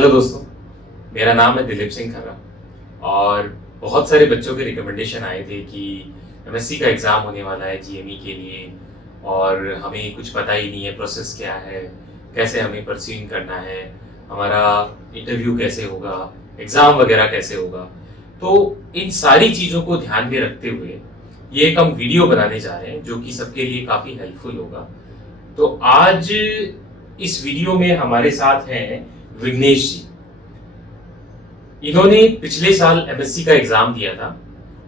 Hello दोस्तों, मेरा नाम है दिलीप सिंह खन्ना और बहुत सारे बच्चों के रिकमेंडेशन आए थे कि एमएससी का एग्ज़ाम होने वाला है जीएमई के लिए और हमें कुछ पता ही नहीं है प्रोसेस क्या है, कैसे हमें परस्यूइंग करना है, हमारा इंटरव्यू कैसे होगा, एग्ज़ाम वगैरह कैसे होगा। तो इन सारी चीज़ों को ध्यान में रखते हुए ये एक हम वीडियो बनाने जा रहे हैं जो कि सबके लिए काफ़ी हेल्पफुल होगा। तो आज इस वीडियो में हमारे साथ हैं विघ्नेश जी। इन्होंने पिछले साल एमएससी का एग्जाम दिया था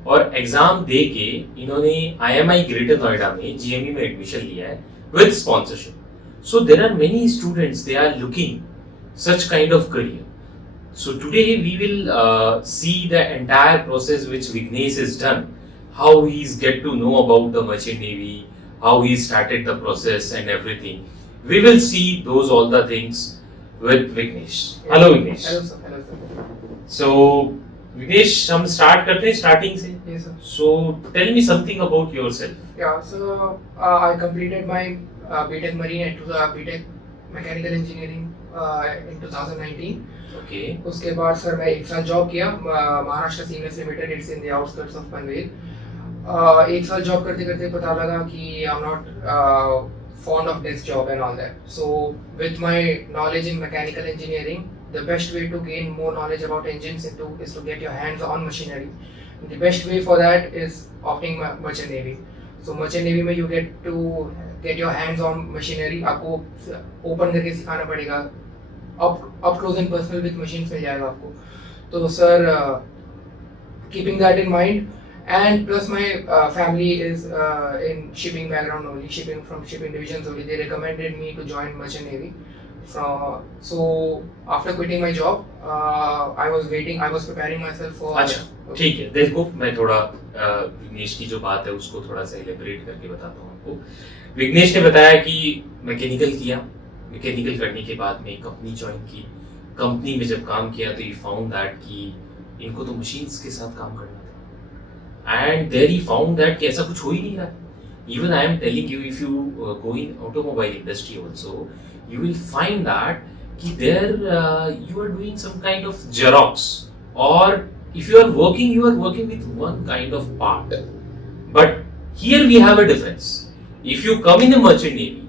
और एग्जाम दे के इन्होंने आईएमआई ग्रेटर नोएडा में जीएमई में एडमिशन लिया है with sponsorship. So there are many students they are looking such kind of career. So today we will see the entire process which Vignesh has done, how he's get to know about the merchant navy, how he started the process and everything. We will see those all the things with Vignesh. Hello Vignesh. Hello sir. Hello sir. So Vignesh, हम start करते हैं starting से. Yes sir. So tell me something about yourself. Yeah. So I completed my BTech Marine and BTech Mechanical Engineering in 2019. Okay. उसके बाद sir मैं एक साल job किया Maharashtra cements limited, it's in the outskirts of Panvel. एक साल job करते करते पता लगा कि आई am not fond of this job and all that. So with my knowledge in mechanical engineering, the best way to gain more knowledge about engines is to get your hands on machinery. The best way for that is opting merchant navy. So merchant navy में you get to get your hands on machinery. आपको open करके सिखाना पड़ेगा, up close and personal with machines मिल जाएगा आपको। तो sir keeping that in mind, and plus my family is in shipping background only, shipping divisions only. They recommended me to join merchant navy. So after quitting my job, I was preparing myself for. अच्छा ठीक है, देखो मैं थोड़ा विघ्नेश की जो बात है उसको थोड़ा सा एलेबरेट करके बताता हूँ आपको। विघ्नेश ने बताया कि मैकेनिकल किया, मैकेनिकल करने के बाद में कंपनी ज्वाइन की। कंपनी में जब काम किया तो ये फाउंड दैट कि इनको तो मशीन्स के साथ काम करना था and there he found that कि ऐसा कुछ हो ही नहीं रहा। Even I am telling you, if you go in automobile industry also, you will find that कि there you are doing some kind of Xerox, or if you are working with one kind of part. But here we have a difference. If you come in the merchant navy,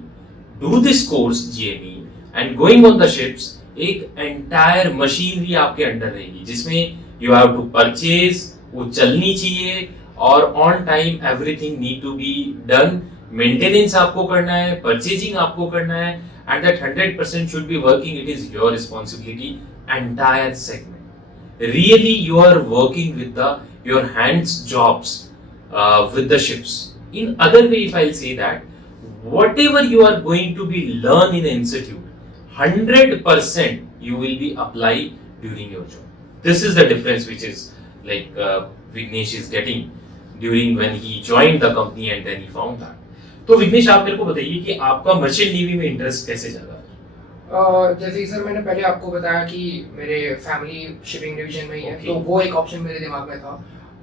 do this course GME and going on the ships, एक entire machinery आपके under रहेगी जिसमें you have to purchase, वो चलनी चाहिए और on time everything need to be done. Maintenance आपको करना है, परचेजिंग आपको करना है, and that 100% should be working, it is your responsibility entire segment. Really you are working with the your hands jobs with the ships. In other way if I will say that whatever you are going to be learn in institute, 100% you will be apply during your job. This is the difference which is like Vignesh is getting during when he joined the company and then he found that. तो विघ्नेश आप मेरे को बताइए कि आपका merchant navy में interest कैसे जागा? जैसे कि सर मैंने पहले आपको बताया कि मेरे फैमिली शिपिंग डिवीजन में ही है, तो वो एक ऑप्शन मेरे दिमाग में था।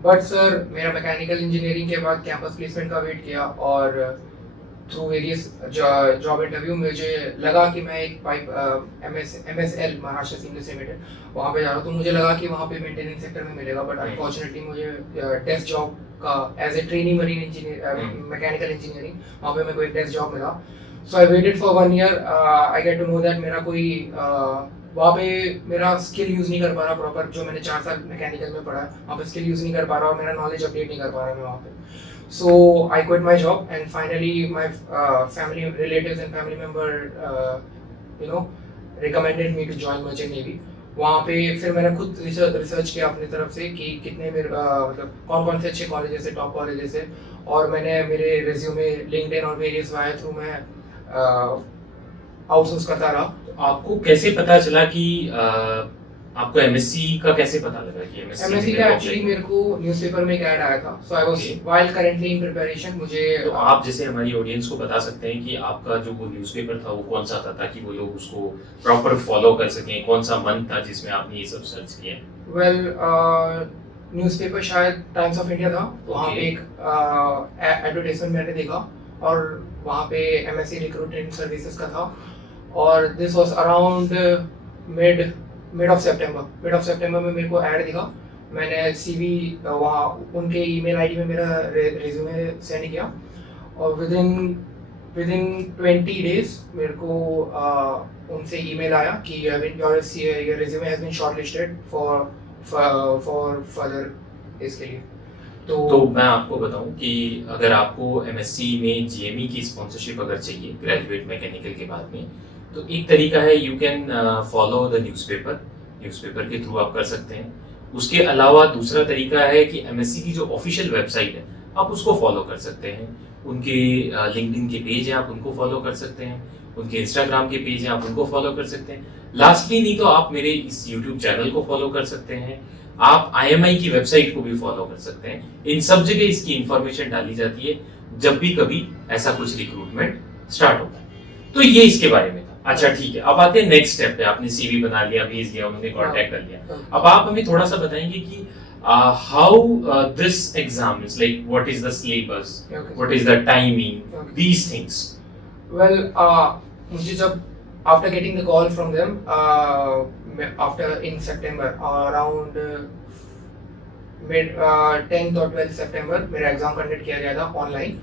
बट सर मेरा मैकेनिकल इंजीनियरिंग के बाद कैंपस प्लेसमेंट का वेट किया और थ्रू वेरियस जॉब इंटरव्यू मुझे लगा कि मैं एक pipe MSL Maharashtra cements limited वहाँ पे जा रहा हूँ। तो मुझे लगा कि वहाँ पे मेंटेनेंस सेक्टर में मिलेगा, बट अनफॉर्चुनेटली मुझे डेस्क जॉब का as a trainee marine engineer mechanical engineering वहाँ पे मेरे को एक डेस्क जॉब मिला। So I waited for 1 year. I get to know that मेरा कोई वहाँ पे मेरा स्किल यूज़ नहीं कर पा रहा प्रॉपर, जो मैंने 4 साल मैकेनिकल में पढ़ा वहाँ पे स्किल यूज़ नहीं कर पा रहा और मेरा नॉलेज अपडेट नहीं कर पा रहा मैं वहाँ पे। So I quit my job and finally my family relatives and family member recommended me to join merchant navy. वहाँ पे फिर मैंने खुद रिसर्च किया अपनी तरफ से कि कितने मेरे मतलब कौन कौन से अच्छे कॉलेजेस है, टॉप कॉलेजेस है, और मैंने मेरे रिज्यूमे लिंक्डइन और वेरियस वाया थ्रू मैं आउटसोर्स करता रहा। तो आपको कैसे पता चला कि आपको एमएससी का कैसे पता लगा कि एमएससी का एक्चुअली मेरे को न्यूज़पेपर में एक ऐड आया था। So I was while currently in preparation. मुझे तो आप जैसे हमारी ऑडियंस को बता सकते हैं कि आपका जो वो न्यूज़पेपर था वो कौन सा था, ताकि वो लोग उसको प्रॉपर फॉलो कर सकें, कौन सा मंथ था जिसमें आपने ये सब सर्च किया? वेल न्यूज़पेपर शायद टाइम्स ऑफ इंडिया था। वहाँ पे एक एडवर्टाइजमेंट मैंने देखा और वहाँ पे एमएससी रिक्रूटमेंट सर्विसेज का था, और this was around mid mid of September में मेरे को ऐड दिखा। मैंने सीवी वहाँ उनके ईमेल आईडी में मेरा रिज्यूमे सेंड किया और विदिन 20 डेज मेरे को उनसे ईमेल आया कि your resume has been shortlisted for further इसके लिए। तो मैं आपको बताऊं कि अगर आपको एमएससी में जीएमई की स्पॉन्सरशिप अगर चाहिए ग्रेजुएट मैकेनिकल के बाद में, तो एक तरीका है you can follow the newspaper के थ्रू आप कर सकते हैं। उसके अलावा दूसरा तरीका है कि एमएससी की जो ऑफिशियल वेबसाइट है आप उसको फॉलो कर सकते हैं। उनके लिंक्डइन के पेज हैं, आप उनको फॉलो कर सकते हैं। उनके इंस्टाग्राम के पेज हैं, आप उनको फॉलो कर सकते हैं। लास्टली नहीं तो आप मेरे इस यूट्यूब चैनल को फॉलो कर सकते हैं। आप IMI की वेबसाइट को भी फॉलो कर सकते हैं। इन सब जगह इसकी इंफॉर्मेशन डाली जाती है जब भी कभी ऐसा कुछ रिक्रूटमेंट स्टार्ट होता है। तो ये इसके बारे में था। अच्छा ठीक है, अब आते हैं नेक्स्ट स्टेप पे। आपने सीवी बना लिया, भेज दिया, उन्होंने कांटेक्ट कर लिया। अब आप हमें थोड़ा सा बताएंगे कि how this exam is like, what is the syllabus, what is the timing, these things. Well मुझे जब after getting the call from them after in September around mid 10th or 12th September मेरा exam conduct किया गया था online.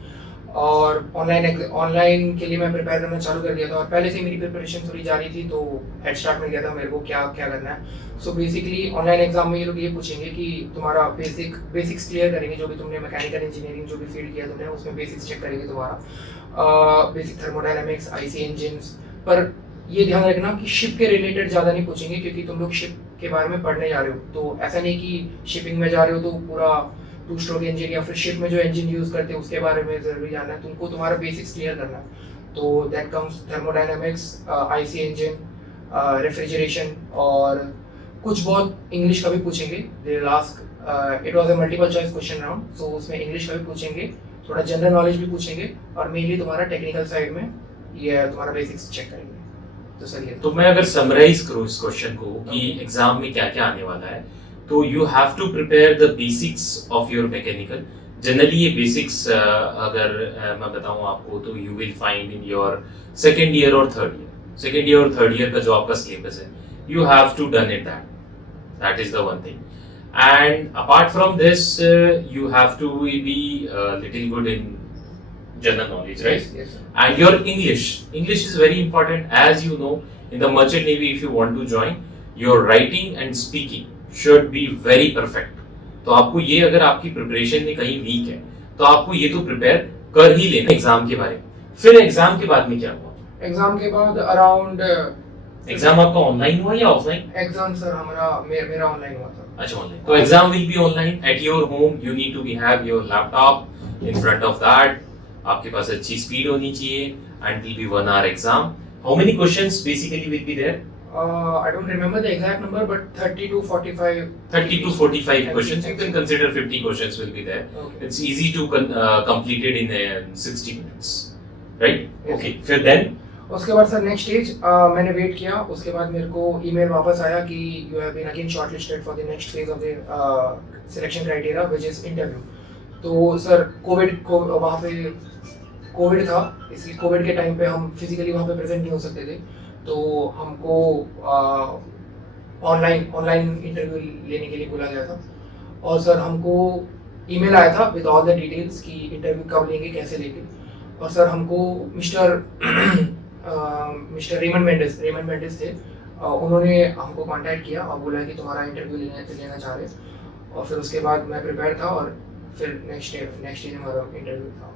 और online के लिए मैं प्रिपेयर करना चालू कर दिया था और पहले से मेरी प्रिपरेशन थोड़ी जारी थी, तो हेड स्टार्ट मिल गया था मेरे को क्या क्या करना है। सो बेसिकली ऑनलाइन एग्जाम में ये लोग ये पूछेंगे कि तुम्हारा बेसिक्स क्लियर करेंगे, जो भी तुमने मैकेनिकल इंजीनियरिंग जो भी फील्ड किया तुमने उसमें बेसिक्स चेक करेंगे तुम्हारा, बेसिक थर्मोडायनामिक्स, आईसी इंजिन्स। पर ये ध्यान रखना कि शिप के रिलेटेड ज़्यादा नहीं पूछेंगे, क्योंकि तुम लोग शिप के बारे में पढ़ने जा रहे हो। तो ऐसा नहीं कि शिपिंग में जा रहे हो तो पूरा 2 स्ट्रोक इंजन या फिर शिप में जो इंजन यूज़ करते हैं उसके बारे में ज़रूरी जानना है। तुमको तुम्हारा बेसिक्स क्लियर करना है। तो that comes thermodynamics, IC engine, refrigeration और कुछ बहुत इंग्लिश का भी पूछेंगे। They will ask, it was a multiple choice question round, so उसमें इंग्लिश का भी पूछेंगे, थोड़ा जनरल नॉलेज भी पूछेंगे और मेनली तुम्हारा टेक्निकल साइड में ये तुम्हारा बेसिक्स चेक करेंगे। तो मैं अगर समराइज करूं इस क्वेश्चन को कि एग्जाम में क्या क्या आने वाला है, तो you have to prepare the basics of your mechanical. Generally ये बेसिक्स अगर मैं बताऊं आपको, तो you will find in your second year और थर्ड ईयर का जो आपका सिलेबस है, you have to done it that is the one thing. And apart from this you have to be little good in general knowledge, right? Yes, sir. And your English is very important. As you know, in the merchant navy, if you want to join, your writing and speaking should be very perfect. तो आपको ये, अगर आपकी preparation में कहीं week है तो आपको ये तो प्रिपेयर कर ही लेना एग्जाम के बारे में। फिर एग्जाम के बाद में क्या हुआ? एग्जाम के बाद अराउंड एग्जाम आपका ऑनलाइन हुआ या ऑफलाइन? एग्जाम सर मेरा ऑनलाइन हुआ था। अच्छा, ऑनलाइन। तो exam will be online at your home. You need to be have your laptop in front of that. आपके पास अच्छी स्पीड होनी चाहिए and it will be 1 hour exam. How many questions basically will be there? I don't remember the exact number, but 30 to 45. 30 to 45 questions. You can consider 50 questions will be there. Okay. It's easy to complete it in 60 minutes, right? Yes. Okay. फिर then? उसके बाद sir next stage मैंने wait किया। उसके बाद मेरे को email वापस आया कि you have been again shortlisted for the next phase of the selection criteria which is interview. तो सर वहाँ पे कोविड था, इसलिए कोविड के टाइम पे हम फिजिकली वहाँ पे प्रेजेंट नहीं हो सकते थे, तो हमको ऑनलाइन इंटरव्यू लेने के लिए बुला गया था। और सर हमको ईमेल आया था विद ऑल द डिटेल्स कि इंटरव्यू कब लेंगे, कैसे लेंगे। और सर हमको मिस्टर रेमंड मेंडिस थे, उन्होंने हमको कांटेक्ट किया और बोला कि तुम्हारा इंटरव्यू लेना चाह रहे। और फिर उसके बाद मैं प्रिपेयर था और फिर नेक्स्ट डे हमारा इंटरव्यू था।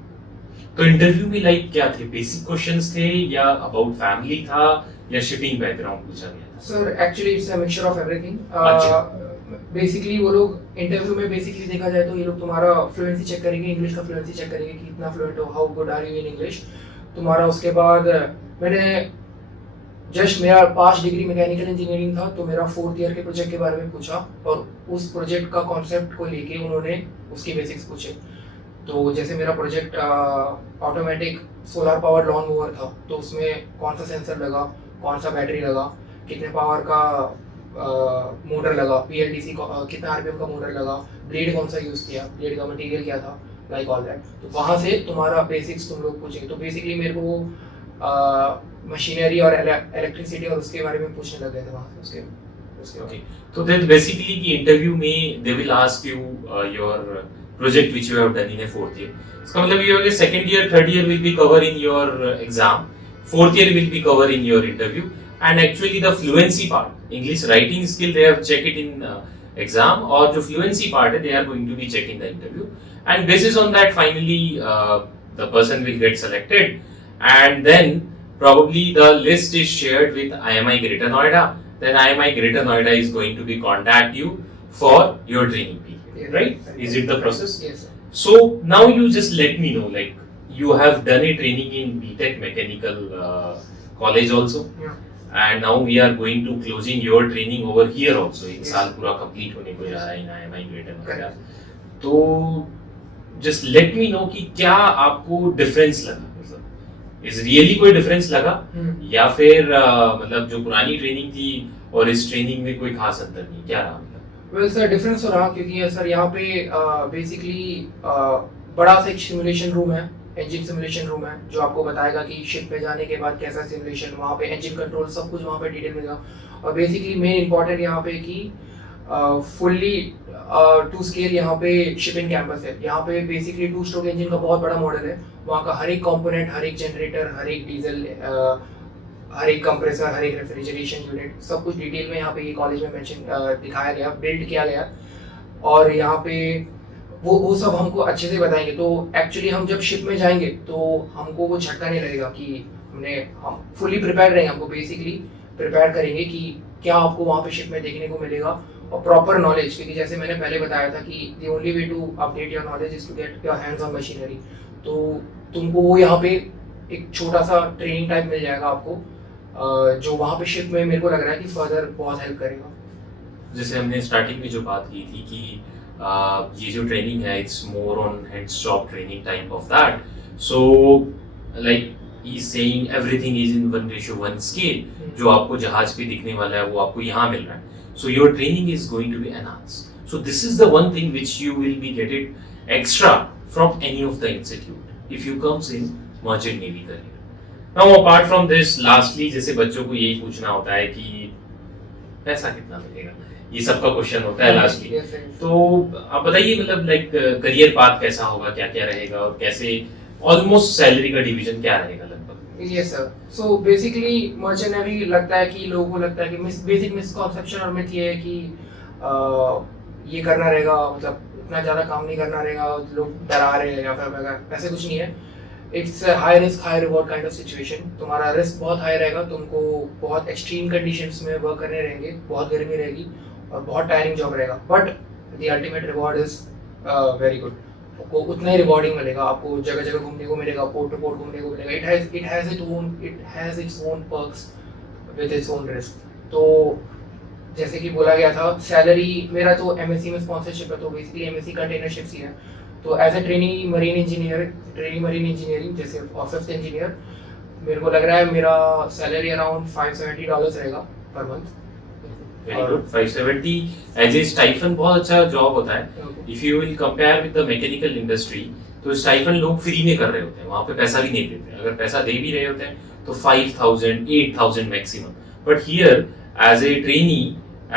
तो इंटरव्यू में लाइक क्या थे? बेसिक क्वेश्चंस थे या अबाउट फैमिली था या शिपिंग बैकग्राउंड पूछा गया था? Sir actually it's a mixture of everything. Basically वो लोग इंटरव्यू में बेसिकली देखा जाए तो ये लोग तुम्हारा फ्लुएंसी चेक करेंगे, इंग्लिश का फ्लुएंसी चेक करेंगे कि कितना फ्लुएंट हो, how good are you in English तुम्हारा। उसके बाद मैंने जस्ट मेरा पास्ट डिग्री मैकेनिकल इंजीनियरिंग था, तो मेरा 4th ईयर के प्रोजेक्ट के बारे में पूछा और उस प्रोजेक्ट का कॉन्सेप्ट को लेके उन्होंने उसके बेसिक्स पूछे। तो जैसे मेरा project automatic solar power lawn mower था, तो उसमें कौन सा सेंसर लगा, कौन सा बैटरी लगा, कितने पावर का मोटर लगा, PLDC कितना RPM का मोटर लगा, ब्लेड कौन सा यूज़ किया, ब्लेड का मटेरियल क्या था, लाइक ऑल दैट। तो वहाँ से तुम्हारा बेसिक्स तुम लोग पूछेंगे। तो बेसिकली मेरे को मशीनरी और इलेक्ट्रिसिटी और उसके बारे में पूछने लग गए थे वहाँ से, उसके उसके बाद। Okay. So then basically the interview में they will ask you your project which you have done in a fourth year. इसका मतलब ये होगा second year, third year will be covered in your exam, fourth year will be covered in your interview, and actually the fluency part, English writing skill they have checked it in exam, और जो fluency part है they are going to be checking the interview, and basis on that finally the person will get selected, and then probably the list is shared with IMI Greater Noida. Then IMI Greater Noida is going to be contact you for your training period, Yeah, right? Is it the process? Yes, sir. So now you just let me know, like you have done a training in BTech Mechanical college also, Yeah. and now we are going to closing your training over here also. एक Yes. साल पूरा complete होने को जा रहा है in IMI Greater Noida. Correct. तो just let me know कि क्या आपको difference लगा, मतलब is really कोई difference लगा, या फिर मतलब जो पुरानी ट्रेनिंग थी और इस ट्रेनिंग में कोई खास अंतर नहीं, क्या रहा मतलब? वेल सर डिफरेंस तो रहा, क्योंकि सर यहाँ पे बेसिकली बड़ा सा एक सिमुलेशन रूम है, इंजन सिमुलेशन रूम है, जो आपको बताएगा कि शिप पे जाने के बाद कैसा सिमुलेशन, वहाँ पे इंजन कंट्रोल सब कुछ वहाँ पे डिटेल मिलेगा। और बेसिकली मेन इंपॉर्टेंट यहाँ पे कि फुल्ली टू स्केल यहाँ पे शिपिंग कैंपस है। यहाँ पे बेसिकली 2 स्ट्रोक इंजन का बहुत बड़ा मॉडल है। वहाँ का हर एक कंपोनेंट, हर एक जनरेटर, हर एक डीजल, हर एक कंप्रेसर, हर एक रेफ्रिजरेशन यूनिट, सब कुछ डिटेल में यहाँ पे ये कॉलेज में मेंशन दिखाया गया, बिल्ड किया गया। और यहाँ पे वो सब हमको अच्छे से बताएंगे। तो एक्चुअली हम जब शिप में जाएंगे तो हमको वो झटका नहीं लगेगा कि हम फुली प्रिपेयर रहेंगे। हमको बेसिकली प्रिपेयर करेंगे कि क्या आपको वहाँ पे शिप में देखने को मिलेगा, और प्रॉपर नॉलेज, क्योंकि जैसे मैंने पहले बताया था कि the only way to update your knowledge is to get your hands on machinery. तो तुमको वो यहाँ पे एक छोटा सा ट्रेनिंग टाइप मिल जाएगा आपको, जो वहाँ पे शिप में मेरे को लग रहा है कि फर्दर बहुत हेल्प करेगा। जैसे हमने स्टार्टिंग में जो बात की थी कि ये जो ट्रेनिंग है it's more on hands job training type of that, so like he is saying everything is in 1:1 scale. जो आपको जहाज पे दिखने वाला है वो आपको यहाँ मिल रहा है, so your training is going to be enhanced. So this is the one thing which you will be getting extra from any of the institute if you comes in merchant navy career. Now apart from this, lastly जैसे बच्चों को यही पूछना होता है कि पैसा कितना मिलेगा, ये सबका क्वेश्चन होता है लास्टली। तो आप बताइए मतलब लाइक करियर पाथ कैसा होगा, क्या क्या रहेगा, और कैसे ऑलमोस्ट सैलरी का डिवीजन क्या रहेगा लगभग? Yes sir, so basically merchant navy लगता है कि लोगों को लगता है कि बेसिक मिसकॉन्सेप्शन और मिथ ये है कि ये करना रहेगा, मतलब इतना ज़्यादा काम नहीं करना रहेगा, लोग डरा रहे हैं या फिर वगैरह, ऐसे कुछ नहीं है। It's high risk high reward kind of situation. तुम्हारा रिस्क बहुत हाई रहेगा, तुमको बहुत एक्सट्रीम कंडीशंस में वर्क करने रहेंगे, बहुत गर्मी रहेगी और बहुत टायरिंग जॉब रहेगा, but the ultimate reward is very good. आपको उतना ही रिवॉर्डिंग मिलेगा, आपको जगह जगह घूमने को मिलेगा, पोर्ट टू पोर्ट घूमने को मिलेगा। It has its own perks with its own risk. तो जैसे कि बोला गया था, सैलरी मेरा तो एमएससी में स्पॉन्सरशिप है, तो बेसिकली एमएससी कंटेनरशिप्स ही है। तो as a trainee marine engineering जैसे और 5th इंजीनियर, मेरे को लग रहा है मेरा सैलरी अराउंड $570 रहेगा per month. Very good. 570 as a stipend बहुत अच्छा जॉब होता है। If you will compare with the mechanical industry, तो स्टाइफन लोग फ्री में कर रहे होते हैं, वहाँ पे पैसा भी नहीं देते। अगर पैसा दे भी रहे होते हैं तो 5,000 8,000 maximum, but here as a trainee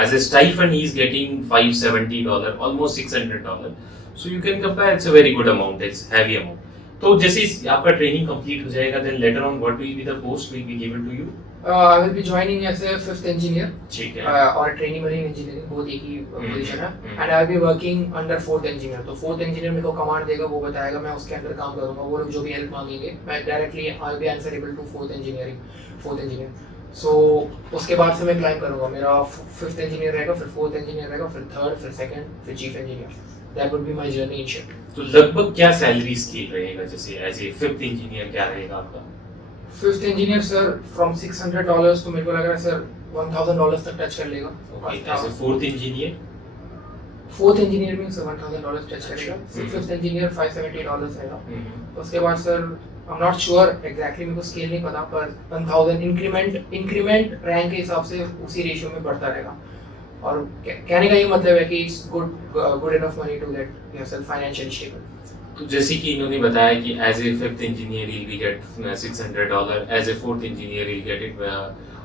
as a stipend he is getting $570, almost $600, so you can compare, it's a very good amount, it's heavy amount. तो जैसे आपका ट्रेनिंग कंप्लीट हो जाएगा, then later on what will be the post will be given to you? I will be joining as a 5th engineer, ठीक है, और trainee marine engineering, बहुत एक ही पोजीशन है, and I will be working under 4th engineer. तो 4th engineer मेरे को command देगा, वो बताएगा, मैं उसके अंदर काम करूंगा। वो लोग जो भी हेल्प मांगेंगे मैं directly I will be answerable to 4th engineer. So उसके बाद से मैं क्लाइम करूंगा, मेरा 5th इंजीनियर रहेगा, फिर 4th इंजीनियर रहेगा, फिर 3rd, फिर 2nd, फिर chief engineer. That would be my journey in ship. तो लगभग क्या सैलरी स्केल रहेगा, जैसे एज ए 5th इंजीनियर क्या रहेगा आपका? 5th इंजीनियर सर फ्रॉम $600 तो मेरे को लग रहा है सर $1,000 तक टच कर लेगा। Okay, as a 4th engineer? 4th engineer में सर $1,000 टच करेगा। 5th इंजीनियर $570 रहेगा। उसके बाद sir I am not sure exactly, मेरे को स्केल नहीं पता, पर 1000 इंक्रीमेंट रैंक के हिसाब से उसी रेशियो में बढ़ता रहेगा। और कहने का ये मतलब है कि it's good enough money to get yourself financially stable. तो जैसे कि इन्होंने बताया कि as a 5th engineer will be get $600, as a 4th engineer will get it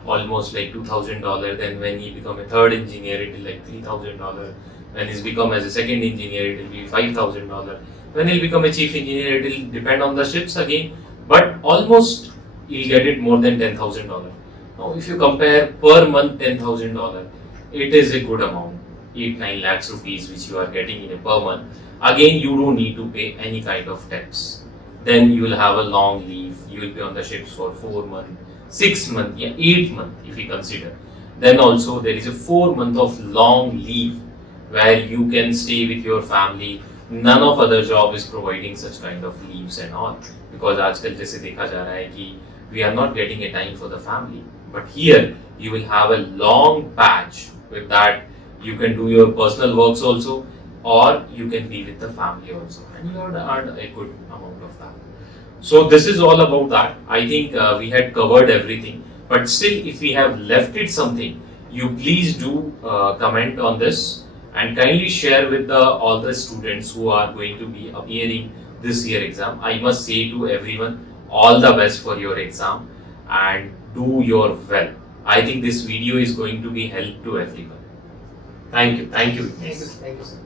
almost like $2,000. Then when he become a third engineer, it will like $3,000. When he's become as a second engineer, it will be $5,000. When he'll become a chief engineer, it will depend on the ships again, but almost you'll get it more than $10,000. Now, if you compare per month $10,000, it is a good amount. 8-9 lakhs rupees which you are getting in a per month. Again, you don't need to pay any kind of tax. Then you will have a long leave. You will be on the ships for 4 months, 6 months, yeah, 8 months if you consider. Then also there is a 4 month of long leave where you can stay with your family. None of other job is providing such kind of leaves and all, because आजकल जैसे देखा जा रहा है कि we are not getting a time for the family. But here you will have a long patch. With that, you can do your personal works also, or you can be with the family also, and you earn a good amount of that. So this is all about that. I think we had covered everything, but still, if we have left it something, you please do comment on this and kindly share with all the students who are going to be appearing this year exam. I must say to everyone, all the best for your exam and do your well. I think this video is going to be help to everyone. Thank you. Thank you. Thank you, sir.